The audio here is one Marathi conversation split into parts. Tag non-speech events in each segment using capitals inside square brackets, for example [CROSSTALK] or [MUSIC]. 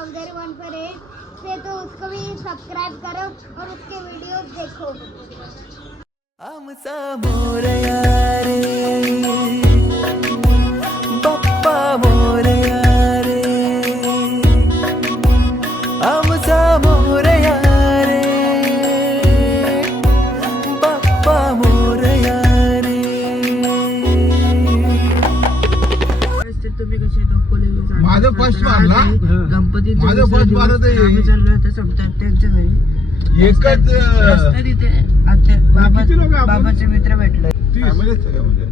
चौधरी वन पर एट से तो उसको भी सब्सक्राइब करो और उसके वीडियोस देखो आमचा मोरया रे बाप्पा मोरया रे आमचा मोरया रे बाप्पा मोरया रे तुम्ही कसे डोकोलीला जाणार? माझं first मारला. गणपती माझं first मारत आहे. आम्ही चाललो होतो समजा त्यांच्या घरी. एकच रस्ता तिथे आता बाबा किती लोकं आपण? बाबाचे मित्र भेटले. फॅमिलीच सगळ्या म्हणजे?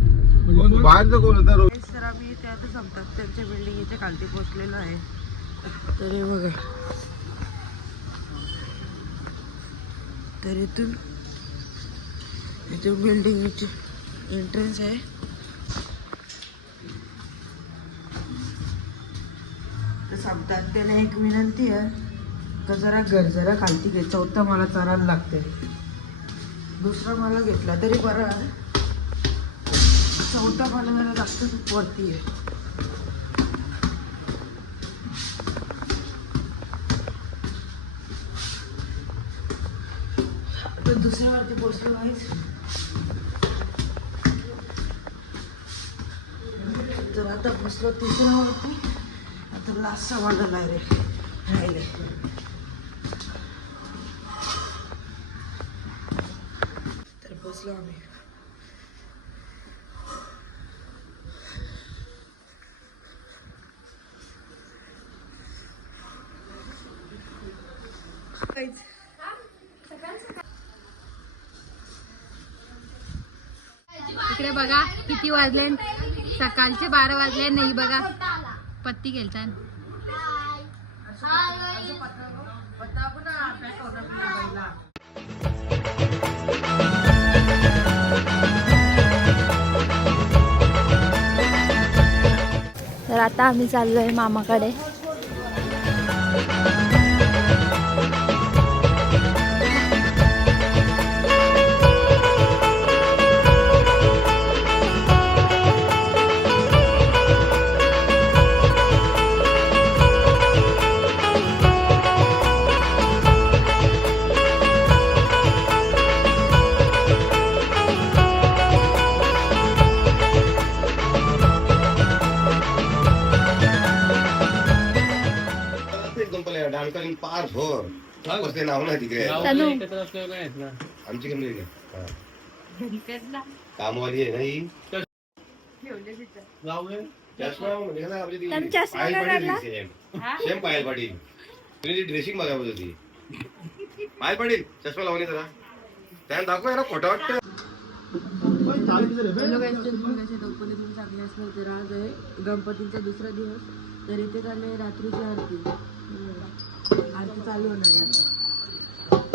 कोण- बाहेरचं कोण होतं रो- तर आम्ही ते आता त्यांच्या बिल्डिंग इथे खालती पोहोचलेलो आहे. तर हे बघा. तर इथून इथून बिल्डिंगची एंट्रन्स आहे. सांगतात त्याला एक विनंती आहे का जरा घर जरा खालती घे. चौथा मला चरायला लागते दुसरा मला घेतला तरी बरं. आहे चौथा मला जरा जास्त वरती आहे दुसऱ्या वरती पोचलो नाहीच. तर आता बसलो तिसऱ्या वरती. आता लास्टचा वाढला आहे रे. राहिले. तर बसलो आम्ही. इकडे बघा किती वाजले? सकाळचे बारा वाजले नाही बघा. पत्ती गेलता तर आता आम्ही चाललो आहे मामाकडे. एकदम पहिले डान्सरिंग पार भोर. कसले नाव नाही तिकडे. तनू. आमची कमी कामवाली आहे ना ही. चष्मा म्हणजे कसं आपली ती त्यांनी चष्मा पायल पाटील? सेम सेम पायल पाटील तिने ती ड्रेसिंग बघावत होती. पायल पाटील चष्मा लावून जरा. त्यानं दाखव याला खोटं वाटतं. आहे गणपतीचा दुसरा दिवस तर इथे चालले रात्रीची आरती. आरती चालू होणार आता.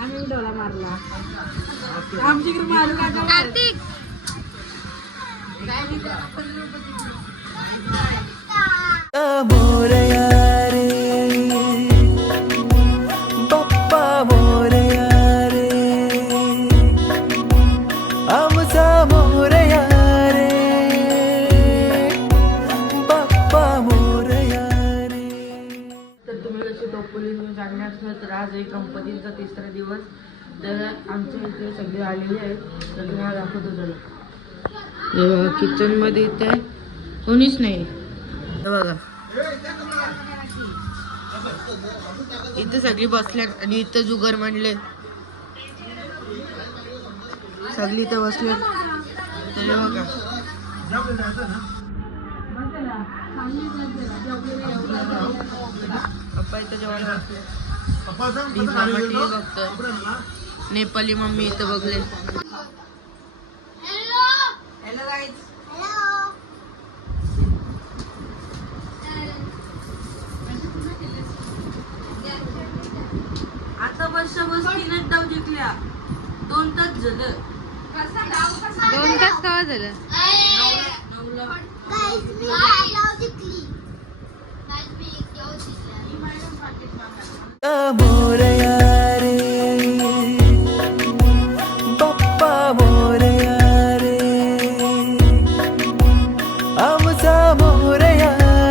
आम्ही डोला मारला मारू नका कार्तिक दिवस टोपोलीतून तर आज एक गणपतीचा तिसरा दिवस. तर आमच्या इथे सगळे आलेले आहेत. तर तुम्हाला दाखवतो चला. किचनमध्ये इथे कोणीच नाही. हे बघा. इथे सगळी बसल्यात आणि इथं जुगर म्हणले सगळी इथं बसले तरी बघा. पप्पा इथं जेवण बघतोय नेपाली मम्मी इथं बघले. हॅलो हॅलो गाईज हॅलो आता वर्ष बस तीनच डाव जिंकल्या. दोन तास झालं. दोन तास कवा झालं? नऊला रे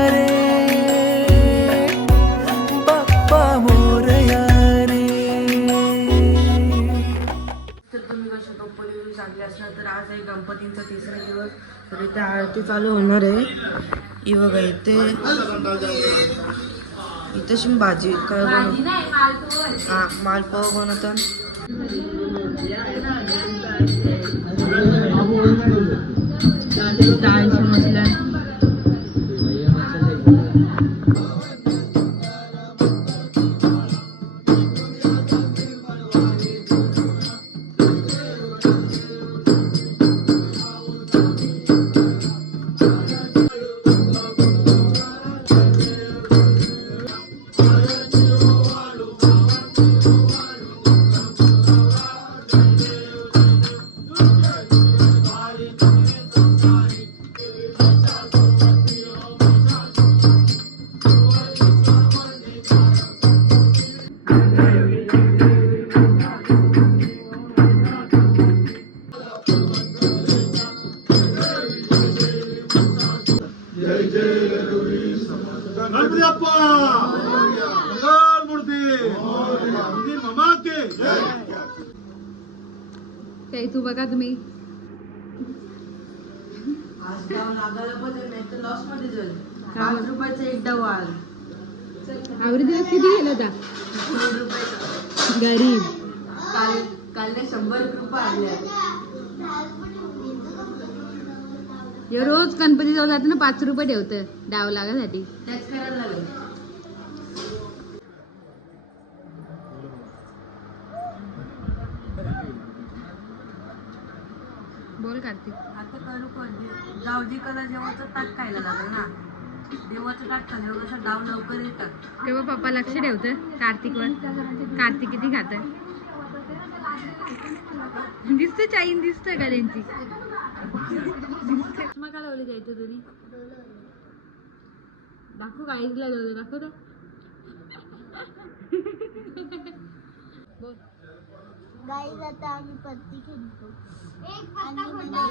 रे बाप्पा रे सांगले असणार? तर आज आहे गणपतींचा तिसरा दिवस. तर इथे आरती चालू होणार आहे. ही बघा इथे इथे शिम भाजी काय बनव हा मालपोहा बनवतात काही तू बघा तुम्ही. आज डाव लागायला पाहिजे नाही तर लॉसमध्ये जाईल. पाच रुपयाचा एक डाव आल आवरी दिवस किती गेला होता दोन रुपयाचा. गरीब. काल काल नाही शंभर रुपये आले हे रोज गणपती जवळ जातो ना पाच रुपये ठेवतं डाव लागासाठी. त्याच करायला लागेल बोल कार्तिक आता करू पण डाव जिंकायला जेव्हाचं ताट खायला लागेल ना? देवाचं ताट खाल्ल्यावर कसं डाव लवकर येतात. तेव्हा पप्पा लक्ष ठेवतं कार्तिकवर. कार्तिक किती खात? दिसतं चाईन दिसतं का त्यांची? चष्मा का लावली जायचं तुम्ही? दाखव लावलं दाखव गाईस आता आम्ही पत्ती खेळतो. आणि मला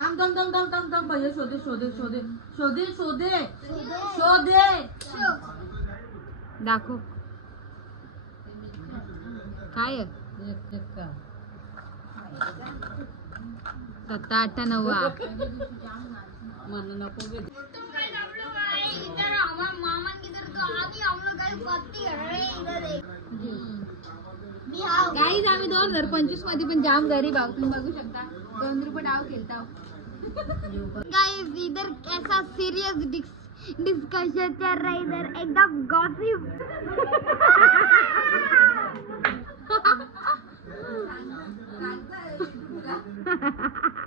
थांब थांब थांब थांब भैया शोधे शोधे शोधे. शोधे शोधे. शोधे. दाखव. काय? सत्ता आठ नव्वा. इधर हमारे मामा तो हम लोग पत्ती गाइस आम्ही दोन हज़ार पंचवीस मध्ये पण जाम गरीब आहोत. तुम्ही बघू शकता. दोन रुपये डाव खेळता गाइस इधर कैसा सीरियस डिस्कशन चल रहा है इधर. एकदम गॉसिप [LAUGHS]